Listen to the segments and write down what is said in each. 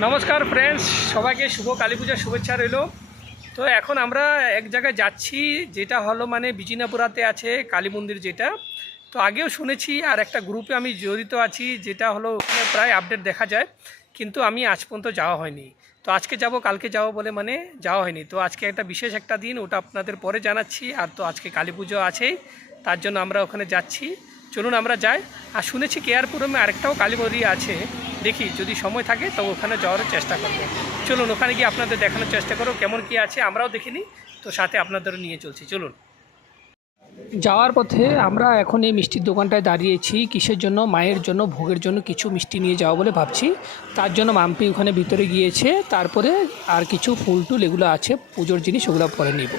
नमस्कार फ्रेंड्स सबाई के शुभ काली पूजार शुभेच्छा रইল। तो এখন আমরা এক জায়গায় যাচ্ছি যেটা হলো মানে বিজিনাপুরাতে আছে কালী মন্দির যেটা। তো আগেও শুনেছি আর একটা গ্রুপে আমি জড়িত আছি যেটা হলো ওখানে প্রায় আপডেট দেখা যায়, কিন্তু আমি আজ পর্যন্ত যাওয়া হয়নি। তো আজকে যাব কালকে যাব বলে মানে যাওয়া হয়নি। তো আজকে একটা বিশেষ একটা দিন, ওটা আপনাদের পরে জানাচ্ছি। আর তো আজকে কালী পুজো আছেই, তার জন্য আমরা ওখানে যাচ্ছি। চলুন আমরা যাই। আর শুনেছি কেয়ারপুরমে আরেকটাও কালী মন্দির আছে, দেখি যদি সময় থাকে তো ওখানে যাওয়ার চেষ্টা করব। চলুন ওখানে গিয়ে আপনাদের দেখানোর চেষ্টা করো কেমন কি আছে, আমরাও দেখিনি, তো সাথে আপনাদেরও নিয়ে চলছি। চলুন। যাওয়ার পথে আমরা এখন এই মিষ্টির দোকানটায় দাঁড়িয়েছি। কিসের জন্য? মায়ের জন্য, ভোগের জন্য কিছু মিষ্টি নিয়ে যাওয়া বলে ভাবছি। তার জন্য মাম্পি ওখানে ভিতরে গিয়েছে, তারপরে আর কিছু ফুল টুল এগুলো আছে পুজোর জিনিস, ওগুলো পরে নিব।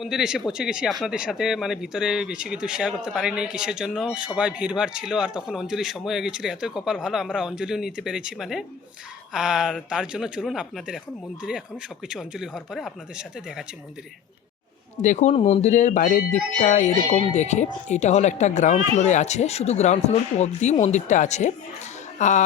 মন্দিরে এসে পৌঁছে গেছি, আপনাদের সাথে মানে ভিতরে বেশি কিছু শেয়ার করতে পারিনি। কিসের জন্য? সবাই ভিড়ভাড় ছিল, আর তখন অঞ্জলির সময় হয়ে গেছিলো। এতই কপাল ভালো আমরা অঞ্জলিও নিতে পেরেছি মানে। আর তার জন্য চলুন আপনাদের এখন মন্দিরে, এখন সব কিছু অঞ্জলি হওয়ার পরে আপনাদের সাথে দেখাচ্ছি মন্দিরে। দেখুন মন্দিরের বাইরের দিকটা এরকম দেখে, এটা হলো একটা গ্রাউন্ড ফ্লোরে আছে, শুধু গ্রাউন্ড ফ্লোর অবধি মন্দিরটা আছে।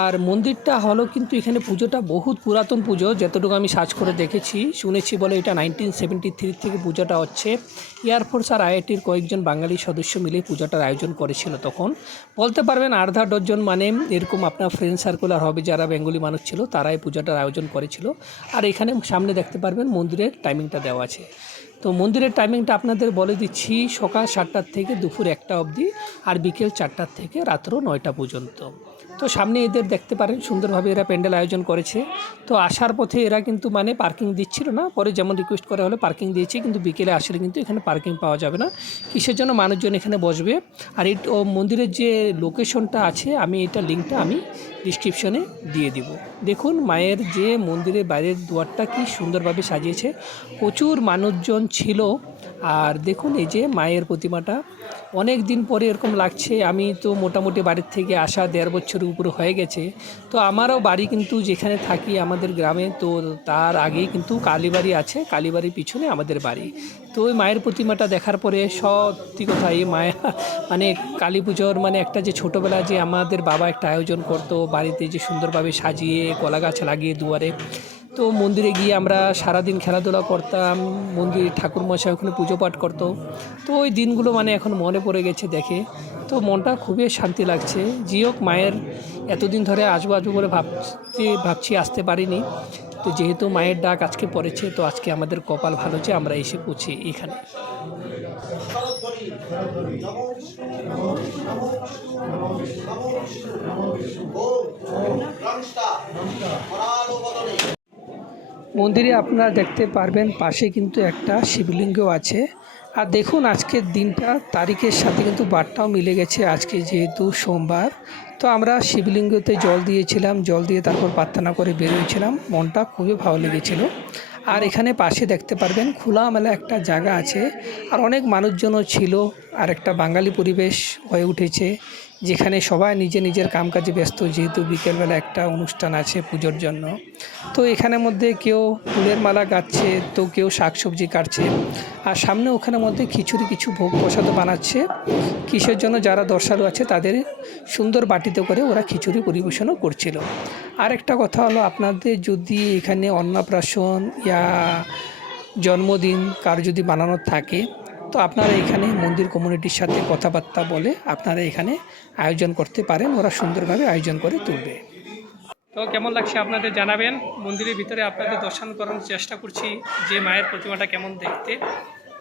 আর মন্দিরটা হলো কিন্তু এখানে পুজোটা বহুত পুরাতন পুজো, যতটুকু আমি সার্চ করে দেখেছি। শুনেছি বলে এটা 1973 থেকে পুজোটা হচ্ছে। এয়ারফোর্স আর আইআইটির কয়েকজন বাঙালি সদস্য মিলে পূজাটার আয়োজন করেছিল। তখন বলতে পারবেন আধা ডজন মানে এরকম আপনার ফ্রেন্ড সার্কুলার হবে যারা বেঙ্গলি মানুষ ছিল, তারাই পূজাটার আয়োজন করেছিল। আর এখানে সামনে দেখতে পারবেন মন্দিরের টাইমিংটা দেওয়া আছে। তো মন্দিরের টাইমিংটা আপনাদের বলে দিচ্ছি, সকাল 7টার থেকে দুপুর 1টা অবধি, আর বিকেল 4টার থেকে রাত্র 9টা পর্যন্ত। তো সামনে এদের দেখতে পারেন সুন্দরভাবে এরা প্যান্ডেল আয়োজন করেছে। তো আসার পথে এরা কিন্তু মানে পার্কিং দিচ্ছিল না, পরে যেমন রিকোয়েস্ট করা হলে পার্কিং দিয়েছে, কিন্তু বিকেলে আসলে কিন্তু এখানে পার্কিং পাওয়া যাবে না। কিসের জন্য? মানুষজন এখানে বসবে। আর এই মন্দিরের যে লোকেশনটা আছে, আমি এটা লিঙ্কটা আমি ডিসক্রিপশনে দিয়ে দিব। দেখুন মায়ের যে মন্দিরের বাইরের দুয়ারটা কি সুন্দরভাবে সাজিয়েছে, প্রচুর মানুষজন ছিল। আর দেখুন এই যে মায়ের প্রতিমাটা, অনেক দিন পরে এরকম লাগছে। আমি তো মোটামুটি বাড়ির থেকে আসা 1.5 বছরের উপরে হয়ে গেছে। তো আমারও বাড়ি কিন্তু যেখানে থাকি আমাদের গ্রামে, তো তার আগেই কিন্তু কালীবাড়ি আছে, কালীবাড়ির পিছনে আমাদের বাড়ি। তো ওই মায়ের প্রতিমাটা দেখার পরে সত্যি কথা, এই মায়া মানে কালী পুজোর মানে একটা যে ছোটোবেলা যে আমাদের বাবা একটা আয়োজন করতো বাড়িতে, যে সুন্দরভাবে সাজিয়ে কলা গাছ লাগিয়ে দুয়ারে, তো মন্দিরে গিয়ে আমরা সারাদিন খেলাধুলা করতাম, মন্দির ঠাকুরমশাই ওখানে পুজো পাঠ করতো। তো ওই দিনগুলো মানে এখন মনে পড়ে গেছে দেখে, তো মনটা খুবই শান্তি লাগছে। যাই হোক, মায়ের এতদিন ধরে আসবো আসবো করে ভাবছি আসতে পারিনি। তো যেহেতু মায়ের ডাক আজকে পড়েছে, তো আজকে আমাদের কপাল ভালো যে আমরা এসে পৌঁছি এখানে। মন্দিরে আপনারা দেখতে পারবেন পাশে কিন্তু একটা শিবলিঙ্গ আছে। আর দেখুন আজকের দিনটা তারিখের সাথে কিন্তু বারটাও মিলে গেছে, আজকে যেহেতু সোমবার। তো আমরা শিবলিঙ্গতে জল দিয়েছিলাম, জল দিয়ে তারপর প্রার্থনা করে বেরিয়েছিলাম। মনটা খুবই ভালো লেগেছিল। আর এখানে পাশে দেখতে পারবেন খোলামেলা একটা জায়গা আছে, আর অনেক মানুষজনও ছিল। আর একটা বাঙালি পরিবেশ হয়ে উঠেছে, যেখানে সবাই নিজে নিজের কামকাজে ব্যস্ত, যেহেতু বিকেলবেলা একটা অনুষ্ঠান আছে পুজোর জন্য। তো এখানের মধ্যে কেউ ফুলের মালা গাচ্ছে, তো কেউ শাকসবজি কাটছে। আর সামনে ওখানের মধ্যে খিচুড়ি কিছু ভোগ প্রসাদ বানাচ্ছে। কিসের জন্য? যারা দর্শালু আছে তাদের সুন্দর বাটিতে করে ওরা খিচুড়ি পরিবেশনও করছিল। আর একটা কথা হলো, আপনাদের যদি এখানে অন্নপ্রাশন ইয়া জন্মদিন কার যদি বানানোর থাকে, তো আপনারা এখানে মন্দির কমিউনিটির সাথে কথাবার্তা বলে আপনারা এখানে আয়োজন করতে পারেন, ওরা সুন্দরভাবে আয়োজন করে তুলবে। তো কেমন লাগছে আপনাদের জানাবেন। মন্দিরের ভিতরে আপনাদের দর্শন করার চেষ্টা করছি যে মায়ের প্রতিমাটা কেমন দেখতে।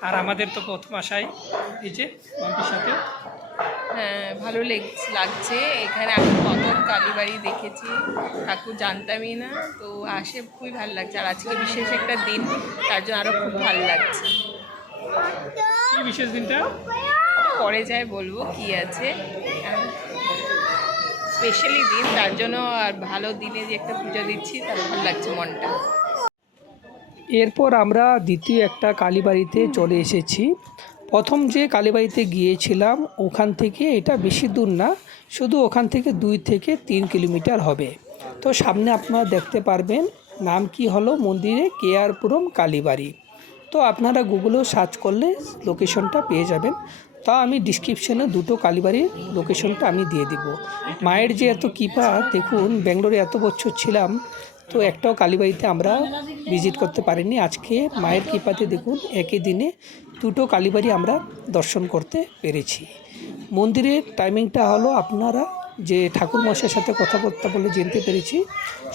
আর আমাদের তো প্রথম আশায় এই যে মাম্পির সাথে। হ্যাঁ, ভালো লাগছে। এখানে আমি প্রথম কালীবাড়ি দেখেছি, ঠাকুর জানতামই না, তো আসে খুবই ভালো লাগছে। আর আজকে বিশেষ একটা দিন, তার জন্য আরও খুব ভালো লাগছে। কি বিশেষ দিনটা পরে যাই বলবো কি আছে, স্পেশালি দিন, তার জন্য। আর ভালো দিনে যে একটা পুজো দিচ্ছি, তার ভালো লাগছে মনটা। এরপর আমরা দ্বিতীয় একটা কালীবাড়িতে চলে এসেছি। প্রথম যে কালীবাড়িতে গিয়েছিলাম ওখান থেকে এটা বেশি দূর না, শুধু ওখান থেকে 2 থেকে 3 কিলোমিটার হবে। তো সামনে আপনারা দেখতে পারবেন, নাম কি হলো মন্দিরে, কেয়ারপুরম কালীবাড়ি। তো আপনারা গুগলেও সার্চ করলে লোকেশনটা পেয়ে যাবেন। তা আমি ডিসক্রিপশনে দুটো কালীবাড়ির লোকেশনটা আমি দিয়ে দিব। মায়ের যে এত কৃপা, দেখুন ব্যাঙ্গালোরে এত বছর ছিলাম, তো একটাও কালীবাড়িতে আমরা ভিজিট করতে পারিনি। আজকে মায়ের কৃপাতে দেখুন একই দিনে দুটো কালীবাড়ি আমরা দর্শন করতে পেরেছি। মন্দিরের টাইমিংটা হলো আপনারা যে ঠাকুরমশাইয়ের সাথে কথাবার্তা বলে জানতে পেরেছি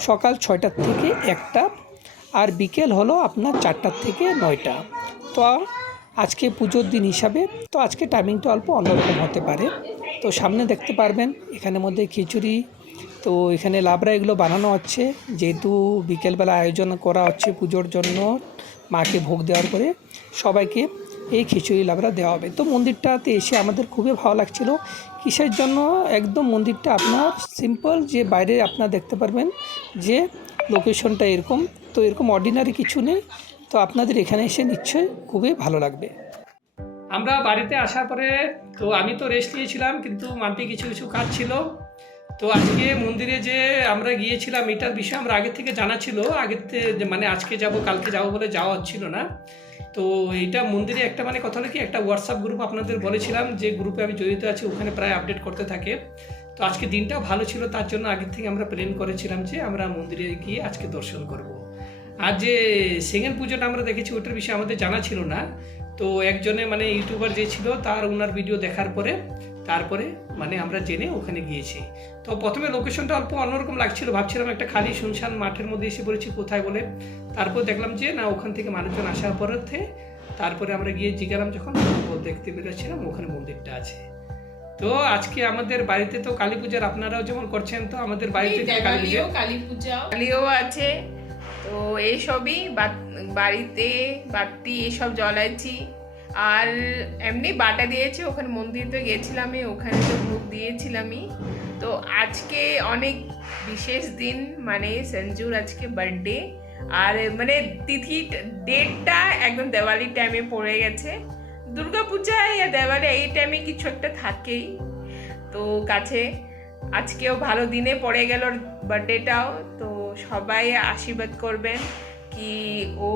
সকাল 6টার থেকে 1টা আর বিকেল হলো আপনার 4টার থেকে 9টা। তো আজকে পুজোর দিন হিসাবে তো আজকে টাইমিংটা অল্প অন্যরকম হতে পারে। তো সামনে দেখতে পারবেন এখানের মধ্যে খিচুড়ি, তো এখানে লাবড়া এগুলো বানানো হচ্ছে, যেহেতু বিকেলবেলা আয়োজন করা হচ্ছে পুজোর জন্য, মাকে ভোগ দেওয়ার পরে সবাইকে এই খিচুড়ি লাবড়া দেওয়া হবে। তো মন্দিরটাতে এসে আমাদের খুবই ভালো লাগছিল। কিসের জন্য? একদম মন্দিরটা আপনার সিম্পল, যে বাইরে আপনারা দেখতে পারবেন যে লোকেশনটা এরকম, তো এরকম অর্ডিনারি কিছু নেই। তো আপনাদের এখানে এসে নিশ্চয়ই খুবই ভালো লাগবে। আমরা বাড়িতে আসার পরে তো আমি তো রেস্ট নিয়েছিলাম, কিন্তু মাম্পি কিছু কিছু কাজ ছিল। তো আজকে মন্দিরে যে আমরা গিয়েছিলাম এটার বিষয়ে আমরা আগের থেকে জানা ছিল, আগের থেকে মানে আজকে যাব কালকে যাব বলে যাওয়া হচ্ছিল না। তো এইটা মন্দিরে একটা মানে কথা হলো কি, একটা হোয়াটসঅ্যাপ গ্রুপ আপনাদের বলেছিলাম যে গ্রুপে আমি জড়িত আছি, ওখানে প্রায় আপডেট করতে থাকে। তো আজকে দিনটা ভালো ছিল, তার জন্য আগের থেকে আমরা প্ল্যান করেছিলাম যে আমরা মন্দিরে গিয়ে আজকে দর্শন করব। আর যে সেকেন্ড পুজোটা আমরা দেখেছি ওটার বিষয়ে আমাদের জানা ছিল না। তো একজনে মানে ইউটিউবার যে ছিল তার ওনার ভিডিও দেখার পরে তারপরে মানে আমরা জেনে ওখানে গিয়েছি। তো প্রথমে লোকেশনটা অল্প অন্যরকম লাগছিল, ভাবছিলাম একটা খালি শুনশান মাঠের মধ্যে এসে পড়েছি কোথায় বলে। তারপর দেখলাম যে না, ওখান থেকে মানুষজন আসার পরে তারপরে আমরা গিয়ে জিজ্ঞালাম যখন দেখতে পেরেছিলাম ওখানে মন্দিরটা আছে। তো আজকে আমাদের বাড়িতে তো কালী পূজার আপনারাও যেমন করছেন, তো আমাদের বাড়িতে কালী পূজাও আছে। তো এইসবই বাড়িতে বাতি এসব জ্বলাইছি। আর এমনি বাটা দিয়েছি, ওখানে মন্দিরে তো গেছিলামই, ওখানে তো ভোগ দিয়েছিলামই। তো আজকে অনেক বিশেষ দিন, মানে সঞ্জুর আজকে বার্থডে, আর মানে তিথি ডেটটা একদম দেওয়ালির টাইমে পড়ে গেছে। দুর্গাপূজা ইয়া দেওয়ালি এই টাইমে কিছু একটা থাকেই তো কাছে। আজকেও ভালো দিনে পড়ে গেল বার্থডেটাও। তো সবাই আশীর্বাদ করবেন কি ও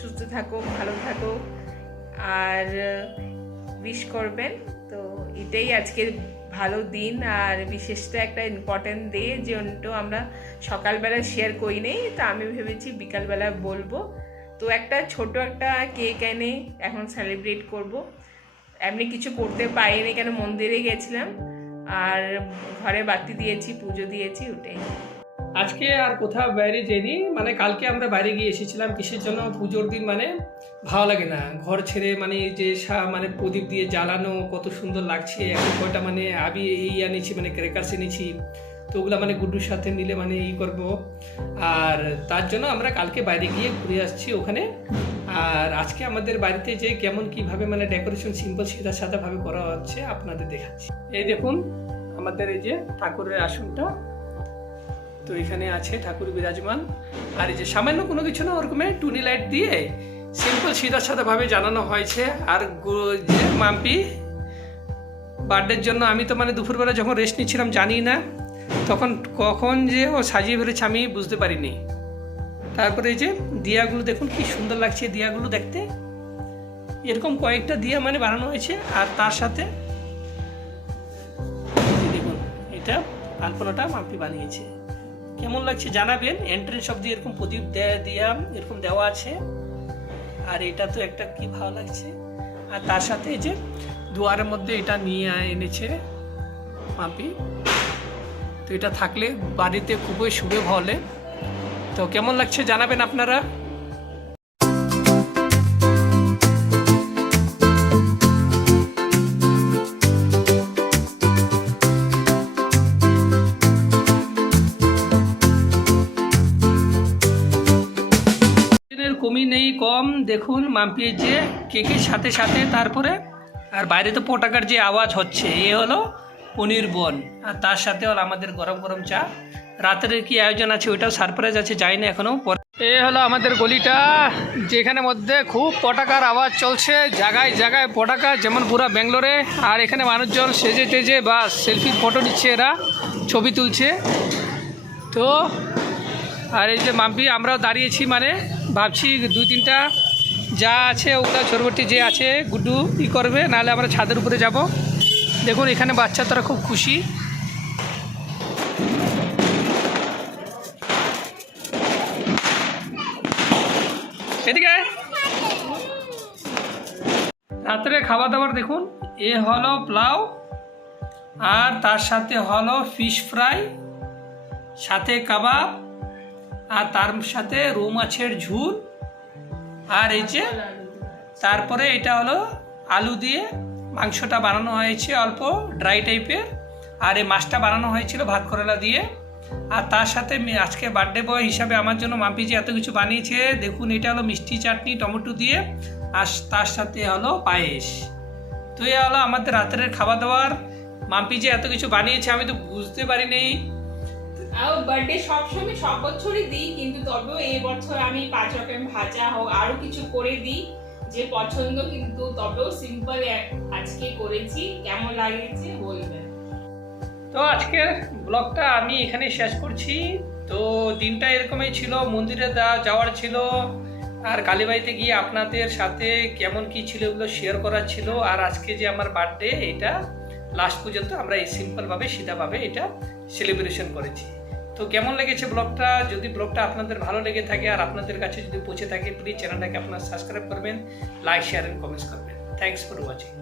সুস্থ থাকুক, ভালো থাকুক, আর উইশ করবেন। তো এটাই আজকের ভালো দিন, আর বিশেষটা একটা ইম্পর্টেন্ট ডে, যেটা আমরা সকালবেলা শেয়ার করি নেই, তো আমি ভেবেছি বিকালবেলা বলবো। তো একটা ছোট একটা কেক এনে এখন সেলিব্রেট করব। এমনি কিছু করতে পারিনি, কেন মন্দিরে গেছিলাম আর ঘরে বাতি দিয়েছি, পুজো দিয়েছি, ওটাই। আজকে আর কোথাও বাইরে যাইনি, মানে কালকে আমরা বাইরে গিয়ে এসেছিলাম। কিসের জন্য? পুজোর দিন মানে ভালো লাগে না ঘর ছেড়ে, মানে যে মানে প্রদীপ দিয়ে জ্বালানো কত সুন্দর লাগছে। এখন কয়টা মানে আমি এই এনেছি, মানে ক্র্যাকার্স এনেছি, তো ওগুলো মানে গুড্ডুর সাথে মিলে মানে করব। আর তার জন্য আমরা কালকে বাইরে গিয়ে ঘুরে আসছি ওখানে। আর আজকে আমাদের বাড়িতে যে কেমন কিভাবে মানে ডেকোরেশন সিম্পল সাদাভাবে করা হচ্ছে আপনাদের দেখাচ্ছি। এই দেখুন আমাদের এই যে ঠাকুরের আসনটা, তো এখানে আছে ঠাকুর বিরাজমান। আর এই যে সামান্য কোনো কিছু না, ওরকমের টুনি লাইট দিয়ে সিম্পল সাদাভাবে জানানো হয়েছে। আর যে মাম্পি বার্থডের জন্য আমি তো মানে দুপুরবেলা যখন রেস্ট নিচ্ছিলাম জানি না তখন কখন যে ও সাজিয়ে ফেলেছে আমি বুঝতে পারিনি। তারপরে এই যে দিয়াগুলো দেখুন কি সুন্দর লাগছে, দিয়াগুলো দেখতে এরকম কয়েকটা দিয়া মানে বানানো হয়েছে। আর তার সাথে দেখুন এটা আলপনাটা মাম্পি বানিয়েছে, কেমন লাগছে জানাবেন। এন্ট্রেন্স সব দিয়ে এরকম প্রদীপ দিয়া এরকম দেওয়া আছে। আর এটা তো একটা কি ভালো লাগছে। আর তার সাথে এই যে দুয়ারের মধ্যে এটা নিয়ে এনেছে মাম্পি, তো এটা থাকলে বাড়িতে খুবই শুভ হলে। তো কেমন লাগছে জানাবেন আপনারা। কমই নেই কম, দেখুন মাম্পি যে কেকের সাথে সাথে তারপরে আর বাইরে তো পটাকার যে আওয়াজ হচ্ছে, এ হলো পনির বন। আর তার সাথে হলো আমাদের গরম গরম চা। রাতের কি আয়োজন আছে ওইটাও সারপ্রাইজ আছে, যাই না এখনও। এ হলো আমাদের গলিটা, যেখানে মধ্যে খুব পটাকার আওয়াজ চলছে, জায়গায় জায়গায় পটাকা, যেমন পুরা ব্যাঙ্গালোরে। আর এখানে মানুষজন সেজে টেজে বা সেলফি ফটো নিচ্ছে, এরা ছবি তুলছে। তো আর এই যে মাম্পি আমরাও দাঁড়িয়েছি, মানে ভাবছি 2-3টা যা আছে ওগুলো ছোটবর্তী যে আছে গুড্ডু করবে, নাহলে আমরা ছাদের উপরে যাব। দেখুন এখানে বাচ্চা তারা খুব খুশি। এদিকে আয়। রাত্রে খাবার দাবার দেখুন, এ হলো পোলাও, আর তার সাথে হলো ফিশ ফ্রাই, সাথে কাবাব, আর তার সাথে রৌ মাছের ঝুল, আর এই যে তারপরে এটা হলো আলু দিয়ে মাংসটা বানানো হয়েছে অল্প ড্রাই টাইপের, আর এই মাছটা বানানো হয়েছিল ভাত করেলা দিয়ে। আর তার সাথে আজকে বার্থডে বয় হিসাবে আমার জন্য মাম্পি যে এত কিছু বানিয়েছে দেখুন, এটা হলো মিষ্টি চাটনি টমেটো দিয়ে, আর তার সাথে হলো পায়েস। তো এই হলো আমাদের রাতের খাবার দাবার। মাম্পি যে এত কিছু বানিয়েছে আমি তো বুঝতে পারিনি। আর বার্থডে সবসময় সব বছরই দিই, কিন্তু তবেও এই বছর আমি 5 রকম ভাজা হোক আরো কিছু করে দিই যে পছন্দ, কিন্তু তবেও সিম্পল আজকে করেছি। কেমন লাগছে বলবেন। তো আজকের ব্লগটা আমি এখানে শেষ করছি। তো দিনটা এরকমই ছিল, মন্দিরে যাওয়ার ছিল, আর কালীবাড়িতে গিয়ে আপনাদের সাথে কেমন কি ছিল এগুলো শেয়ার করার ছিল। আর আজকে যে আমার বার্থডে, এটা লাস্ট পর্যন্ত আমরা এই সিম্পলভাবে সিধাভাবে এটা সেলিব্রেশন করেছি। তো কেমন লেগেছে ব্লগটা? যদি ব্লগটা আপনাদের ভালো লেগে থাকে আর আপনাদের কাছে যদি পৌঁছে থাকে, প্লিজ চ্যানেলটাকে আপনারা সাবস্ক্রাইব করবেন, লাইক শেয়ার এন্ড কমেন্টস করবেন। Thanks for watching.